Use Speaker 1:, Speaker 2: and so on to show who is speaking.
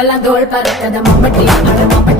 Speaker 1: பறப்பதெல்லாம் தோல் பறப்பத மம்பட்டி அட மம்பட்டி.